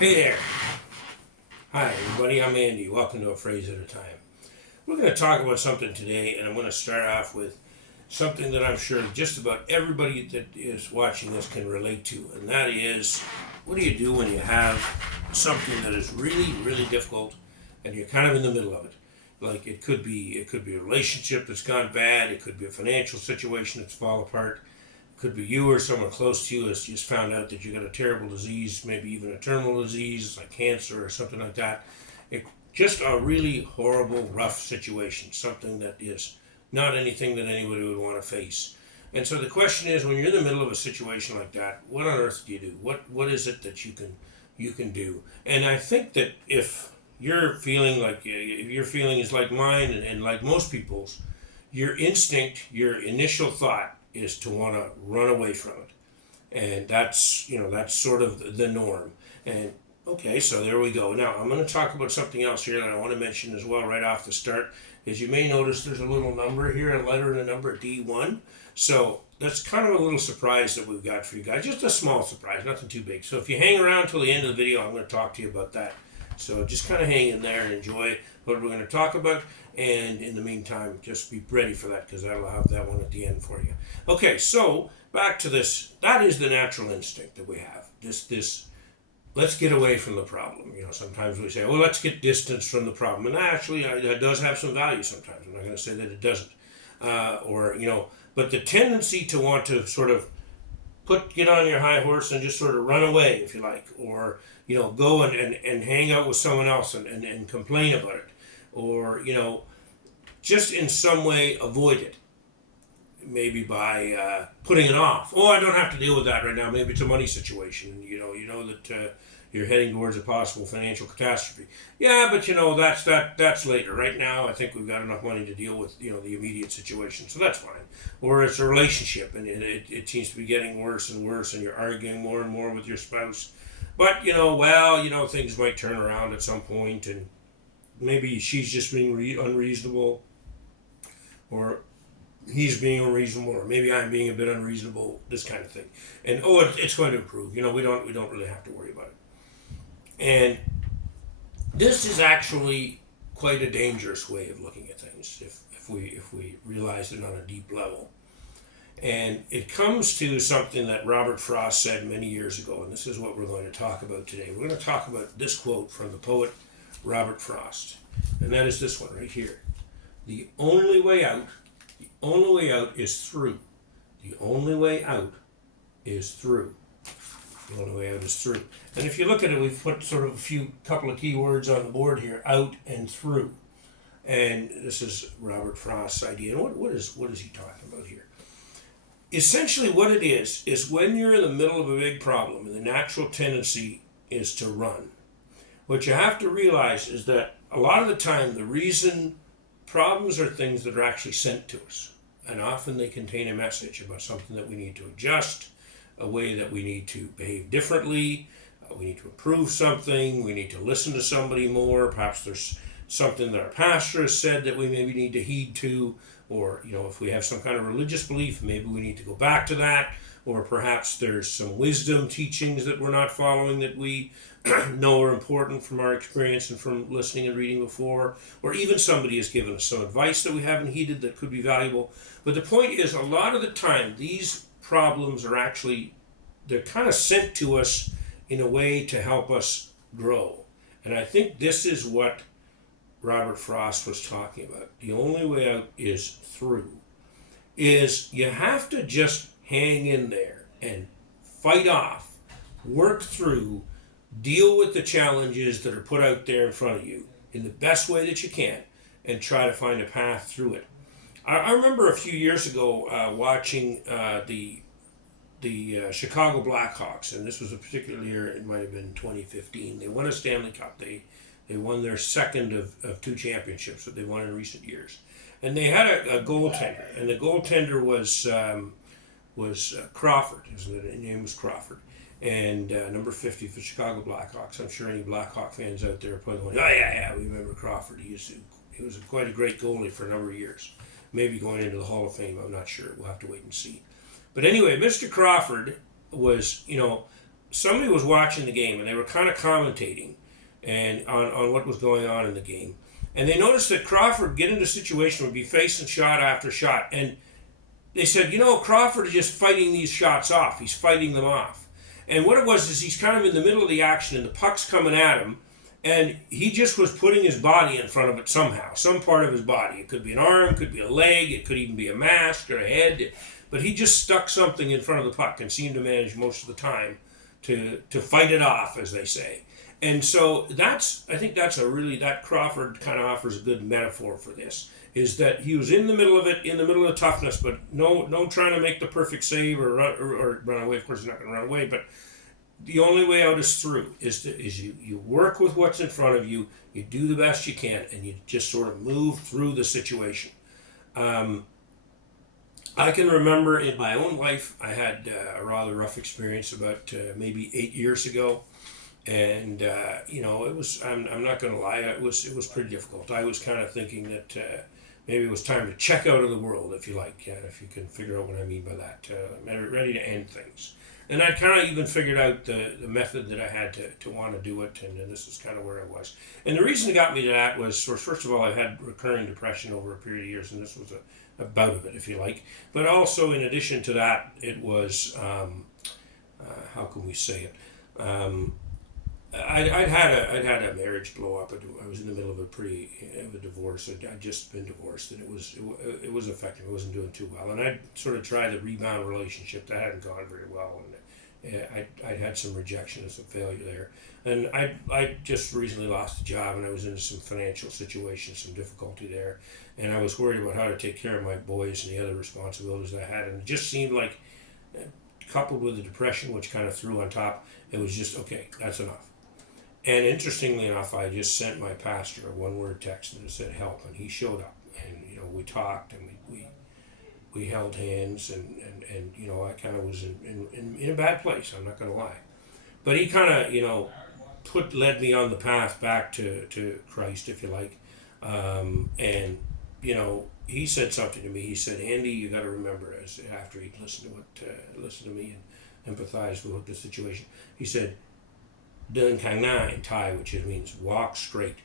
Hey there. Hi, everybody. I'm Andy. Welcome to A Phrase at a Time. We're going to talk about something today, and I'm going to start off with something that I'm sure just about everybody that is watching this can relate to, and that is, what do you do when you have something that is really, really difficult, and you're kind of in the middle of it? Like it could be a relationship that's gone bad. It could be a financial situation that's fall apart. Could be you or someone close to you has just found out that you got a terrible disease, maybe even a terminal disease like cancer or something like that. It just a really horrible, rough situation, something that is not anything that anybody would want to face. And so the question is, when you're in the middle of a situation like that, what on earth do you do? What is it that you can do? And I think that if you're feeling like if your feeling is like mine and like most people's, your instinct, your initial thought is to want to run away from it, and that's sort of the norm. And okay, so there we go. Now I'm going to talk about something else here that I want to mention as well right off the start. As you may notice, there's a little number here, a letter and a number, D1. So that's kind of a little surprise that we've got for you guys. Just a small surprise, nothing too big. So if you hang around till the end of the video, I'm going to talk to you about that. So just kind of hang in there and enjoy what we're going to talk about. And in the meantime, just be ready for that, because I'll have that one at the end for you. Okay, so back to this. That is the natural instinct that we have. This let's get away from the problem. Sometimes we say, well, let's get distance from the problem. And actually, it does have some value sometimes. I'm not going to say that it doesn't. But the tendency to want to sort of get on your high horse and just sort of run away, if you like, or, go and hang out with someone else and complain about it, or, just in some way avoid it, maybe by putting it off. Oh, I don't have to deal with that right now. Maybe it's a money situation. You know that you're heading towards a possible financial catastrophe. Yeah, but that's later. Right now, I think we've got enough money to deal with the immediate situation, so that's fine. Or it's a relationship, and it seems to be getting worse and worse, and you're arguing more and more with your spouse. But things might turn around at some point, and maybe she's just being unreasonable, or he's being unreasonable, or maybe I'm being a bit unreasonable, this kind of thing. And it's going to improve. We don't really have to worry about it. And this is actually quite a dangerous way of looking at things if we realize it on a deep level. And it comes to something that Robert Frost said many years ago, and this is what we're going to talk about today. We're going to talk about this quote from the poet Robert Frost, and that is this one right here. The only way out is through. The only way out is through. The only way out is through. And if you look at it, we've put sort of couple of key words on the board here: out and through. And this is Robert Frost's idea. And what is he talking about here? Essentially, what it is when you're in the middle of a big problem, and the natural tendency is to run. What you have to realize is that a lot of the time, the reason problems are things that are actually sent to us, and often they contain a message about something that we need to adjust, a way that we need to behave differently, we need to improve something, we need to listen to somebody more, perhaps there's something that our pastor has said that we maybe need to heed to, or if we have some kind of religious belief, maybe we need to go back to that, or perhaps there's some wisdom teachings that we're not following that we know are important from our experience and from listening and reading before, or even somebody has given us some advice that we haven't heeded that could be valuable. But the point is, a lot of the time, these problems are they're kind of sent to us in a way to help us grow. And I think this is what Robert Frost was talking about. The only way out is through. Is you have to just hang in there and fight off, work through, deal with the challenges that are put out there in front of you in the best way that you can, and try to find a path through it. I remember a few years ago watching the Chicago Blackhawks, and this was a particular year. It might have been 2015. They won a Stanley Cup. They won their second of two championships that they won in recent years, and they had a goaltender, and the goaltender was Crawford. His name was Crawford, and number 50 for Chicago Blackhawks. I'm sure any Blackhawk fans out there are probably going, oh yeah, we remember Crawford. He was quite a great goalie for a number of years. Maybe going into the Hall of Fame, I'm not sure. We'll have to wait and see. But anyway, Mr. Crawford was, somebody was watching the game and they were kind of commentating and on what was going on in the game. And they noticed that Crawford would get into a situation, would be facing shot after shot. And they said, Crawford is just fighting these shots off. He's fighting them off. And what it was is he's kind of in the middle of the action and the puck's coming at him. And he just was putting his body in front of it somehow, some part of his body. It could be an arm, could be a leg, it could even be a mask or a head. But he just stuck something in front of the puck and seemed to manage most of the time to fight it off, as they say. And so I think that Crawford kind of offers a good metaphor for this, is that he was in the middle of it, in the middle of the toughness, but no trying to make the perfect save or run away. Of course, he's not going to run away, but the only way out is through, is you work with what's in front of you, you do the best you can, and you just sort of move through the situation. I can remember in my own life, I had a rather rough experience about maybe 8 years ago. And it was. I'm not going to lie. It was pretty difficult. I was kind of thinking that maybe it was time to check out of the world, if you like, if you can figure out what I mean by that. Ready to end things. And I'd kind of even figured out the method that I had to want to do it, and this is kind of where I was. And the reason it got me to that was, first of all, I had recurring depression over a period of years, and this was a bout of it, if you like. But also, in addition to that, it was how can we say it? I'd had a marriage blow up. I was in the middle of a divorce. I'd just been divorced, and it was affecting. I wasn't doing too well, and I'd sort of tried the rebound relationship. That hadn't gone very well, and I'd had some rejection and some failure there. And I just recently lost a job, and I was in some financial situations, some difficulty there, and I was worried about how to take care of my boys and the other responsibilities I had, and it just seemed like, coupled with the depression, which kind of threw on top, it was just, okay, that's enough. And interestingly enough, I just sent my pastor a one-word text and it said help, and he showed up, and we talked, and we held hands, and I kind of was in a bad place. I'm not going to lie, but he kind of led me on the path back to Christ, if you like, and he said something to me. He said, Andy, you got to remember, after he'd listened to me and empathized with the situation, he said, Dun Kang Nai Thai, which means walk straight.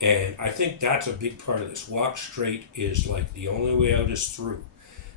And I think that's a big part of this. Walk straight is like the only way out is through.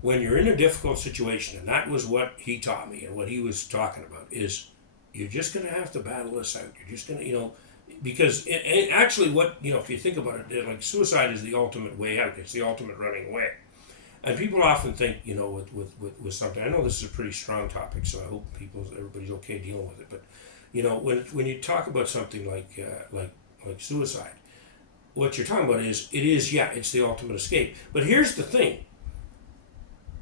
When you're in a difficult situation, and that was what he taught me and what he was talking about, is you're just going to have to battle this out. You're just going to, because actually if you think about it, like suicide is the ultimate way out. It's the ultimate running away. And people often think, with something, I know this is a pretty strong topic, so I hope everybody's okay dealing with it, but when you talk about something like suicide, what you're talking about is it's the ultimate escape. But here's the thing: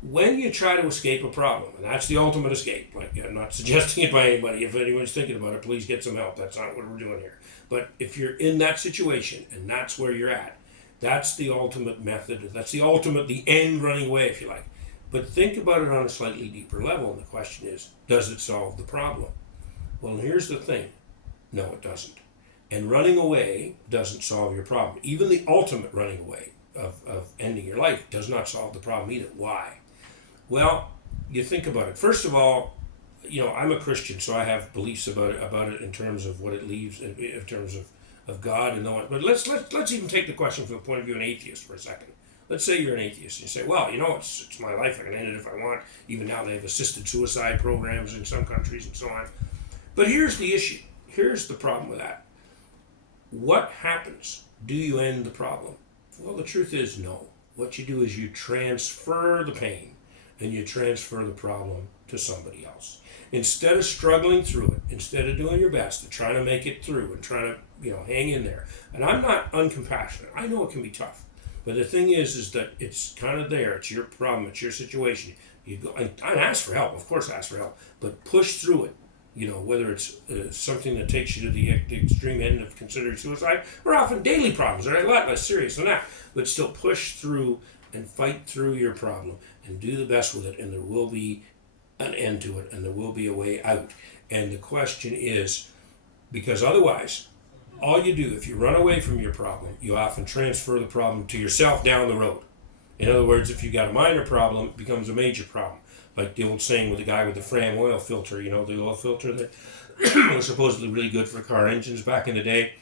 when you try to escape a problem, and that's the ultimate escape. Like, I'm not suggesting it by anybody. If anyone's thinking about it, please get some help. That's not what we're doing here. But if you're in that situation and that's where you're at, that's the ultimate method. That's the end running away, if you like. But think about it on a slightly deeper level, and the question is, does it solve the problem? Well, here's the thing. No, it doesn't. And running away doesn't solve your problem. Even the ultimate running away of ending your life does not solve the problem either. Why? Well, you think about it. First of all, I'm a Christian, so I have beliefs about it in terms of what it leaves, in terms of God and all that. But let's even take the question from the point of view of an atheist for a second. Let's say you're an atheist and you say, well, it's my life. I can end it if I want. Even now they have assisted suicide programs in some countries and so on. But here's the issue. Here's the problem with that. What happens? Do you end the problem? Well, the truth is no. What you do is you transfer the pain and you transfer the problem to somebody else. Instead of struggling through it, instead of doing your best and trying to make it through and trying to, hang in there. And I'm not uncompassionate. I know it can be tough. But the thing is that it's kind of there. It's your problem. It's your situation. You go and ask for help. Of course, ask for help. But push through it. Whether it's something that takes you to the extreme end of considering suicide, or often daily problems are a lot less serious than that. But still push through and fight through your problem and do the best with it, and there will be an end to it, and there will be a way out. And the question is, because otherwise, all you do, if you run away from your problem, you often transfer the problem to yourself down the road. In other words, if you got a minor problem, it becomes a major problem. like the old saying with the guy with the Fram oil filter, you know, the oil filter that was supposedly really good for car engines back in the day.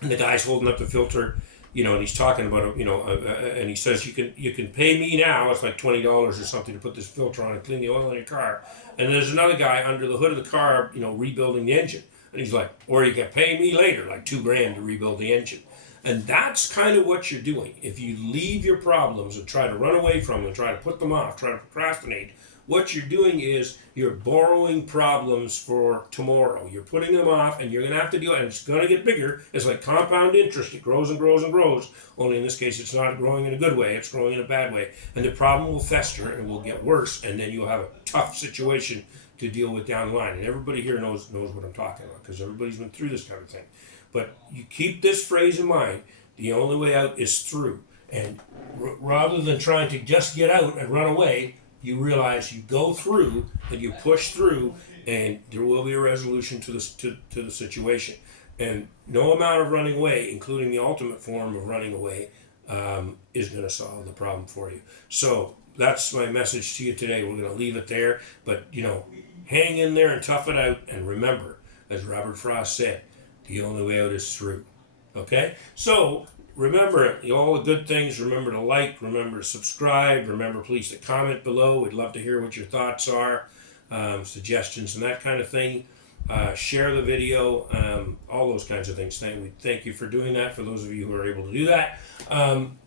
And the guy's holding up the filter, you know, and he's talking about, and he says you can pay me now. It's like $20 or something to put this filter on and clean the oil in your car. And there's another guy under the hood of the car, you know, rebuilding the engine. And he's like, or you can pay me later, like $2,000 to rebuild the engine. And that's kind of what you're doing. If you leave your problems and try to run away from them and try to put them off, try to procrastinate, what you're doing is you're borrowing problems for tomorrow. You're putting them off, and you're going to have to deal, and it's going to get bigger. It's like compound interest. It grows and grows and grows. Only in this case, it's not growing in a good way. It's growing in a bad way. And the problem will fester and will get worse, and then you'll have a tough situation to deal with down the line. And everybody here knows what I'm talking about, because everybody's been through this kind of thing. But you keep this phrase in mind: the only way out is through. And rather than trying to just get out and run away, you realize you go through and you push through, and there will be a resolution to the situation. And no amount of running away, including the ultimate form of running away, is going to solve the problem for you. So that's my message to you today. We're going to leave it there, but hang in there and tough it out. And remember, as Robert Frost said, the only way out is through. Okay? So remember all the good things. Remember to like, remember to subscribe, remember please to comment below. We'd love to hear what your thoughts are, suggestions and that kind of thing. Share the video, all those kinds of things. We thank you for doing that, for those of you who are able to do that.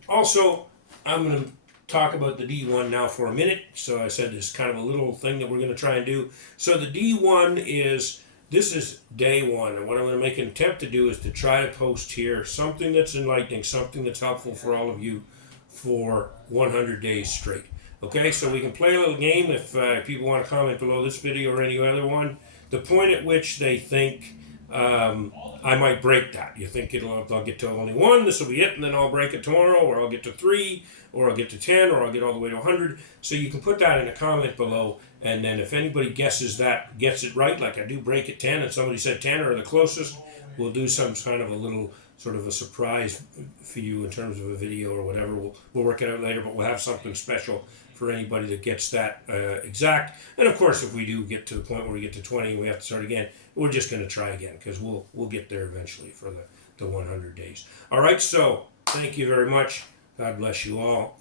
Also, I'm going to talk about the D1 now for a minute. So I said this kind of a little thing that we're going to try and do. So the D1 is, this is day one, and what I'm going to make an attempt to do is to try to post here something that's enlightening, something that's helpful for all of you for 100 days straight. Okay, so we can play a little game if people want to comment below this video or any other one. The point at which they think I might break that. You think I'll get to only one, this will be it, and then I'll break it tomorrow, or I'll get to 3, or I'll get to 10, or I'll get all the way to 100. So you can put that in a comment below, and then if anybody gets it right, like I do break at 10, and somebody said 10 or the closest, we'll do some kind of a little sort of a surprise for you in terms of a video or whatever. We'll work it out later, but we'll have something special for anybody that gets that exact. And of course, if we do get to the point where we get to 20 and we have to start again, we're just going to try again, because we'll get there eventually for the 100 days. All right, so thank you very much. God bless you all.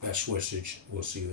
Best wishes. We'll see you.